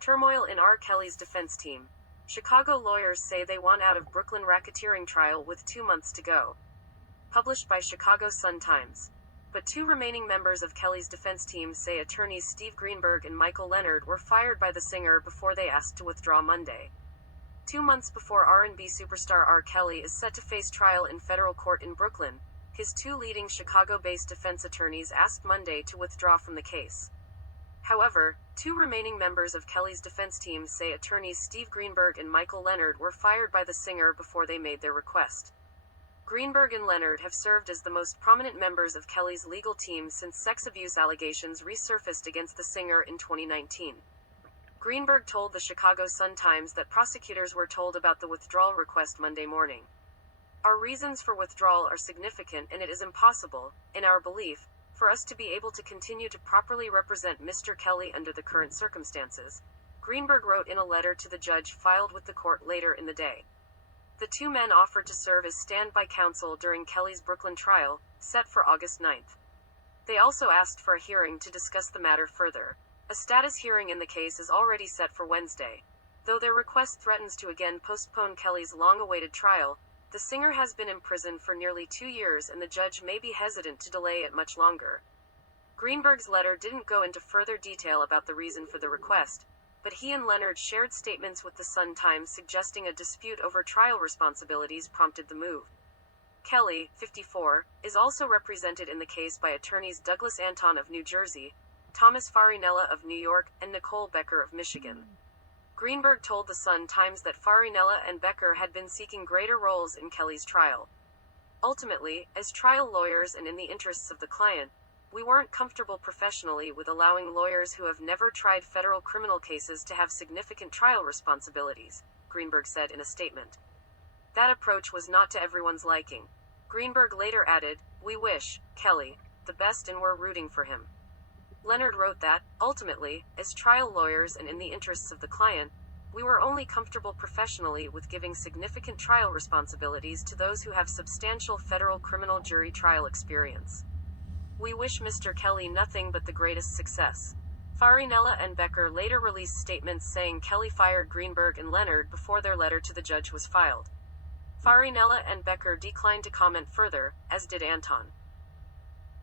Turmoil in R. Kelly's defense team. Chicago lawyers say they want out of Brooklyn racketeering trial with 2 months to go. Published by Chicago Sun-Times. But two remaining members of Kelly's defense team say attorneys Steve Greenberg and Michael Leonard were fired by the singer before they asked to withdraw Monday. 2 months before R&B superstar R. Kelly is set to face trial in federal court in Brooklyn, his two leading Chicago-based defense attorneys asked Monday to withdraw from the case. However, two remaining members of Kelly's defense team say attorneys Steve Greenberg and Michael Leonard were fired by the singer before they made their request. Greenberg and Leonard have served as the most prominent members of Kelly's legal team since sex abuse allegations resurfaced against the singer in 2019. Greenberg told the Chicago Sun-Times that prosecutors were told about the withdrawal request Monday morning. Our reasons for withdrawal are significant, and it is impossible, in our belief, for us to be able to continue to properly represent Mr. Kelly under the current circumstances, Greenberg wrote in a letter to the judge filed with the court later in the day. The two men offered to serve as standby counsel during Kelly's Brooklyn trial, set for August 9th. They also asked for a hearing to discuss the matter further. A status hearing in the case is already set for Wednesday. Though their request threatens to again postpone Kelly's long-awaited trial, the singer has been imprisoned for nearly 2 years and the judge may be hesitant to delay it much longer. Greenberg's letter didn't go into further detail about the reason for the request, but he and Leonard shared statements with the Sun-Times suggesting a dispute over trial responsibilities prompted the move. Kelly, 54, is also represented in the case by attorneys Douglas Anton of New Jersey, Thomas Farinella of New York, and Nicole Becker of Michigan. Greenberg told the Sun-Times that Farinella and Becker had been seeking greater roles in Kelly's trial. Ultimately, as trial lawyers and in the interests of the client, we weren't comfortable professionally with allowing lawyers who have never tried federal criminal cases to have significant trial responsibilities, Greenberg said in a statement. That approach was not to everyone's liking. Greenberg later added, "We wish Kelly the best and we're rooting for him." Leonard wrote that, ultimately, as trial lawyers and in the interests of the client, we were only comfortable professionally with giving significant trial responsibilities to those who have substantial federal criminal jury trial experience. We wish Mr. Kelly nothing but the greatest success. Farinella and Becker later released statements saying Kelly fired Greenberg and Leonard before their letter to the judge was filed. Farinella and Becker declined to comment further, as did Anton.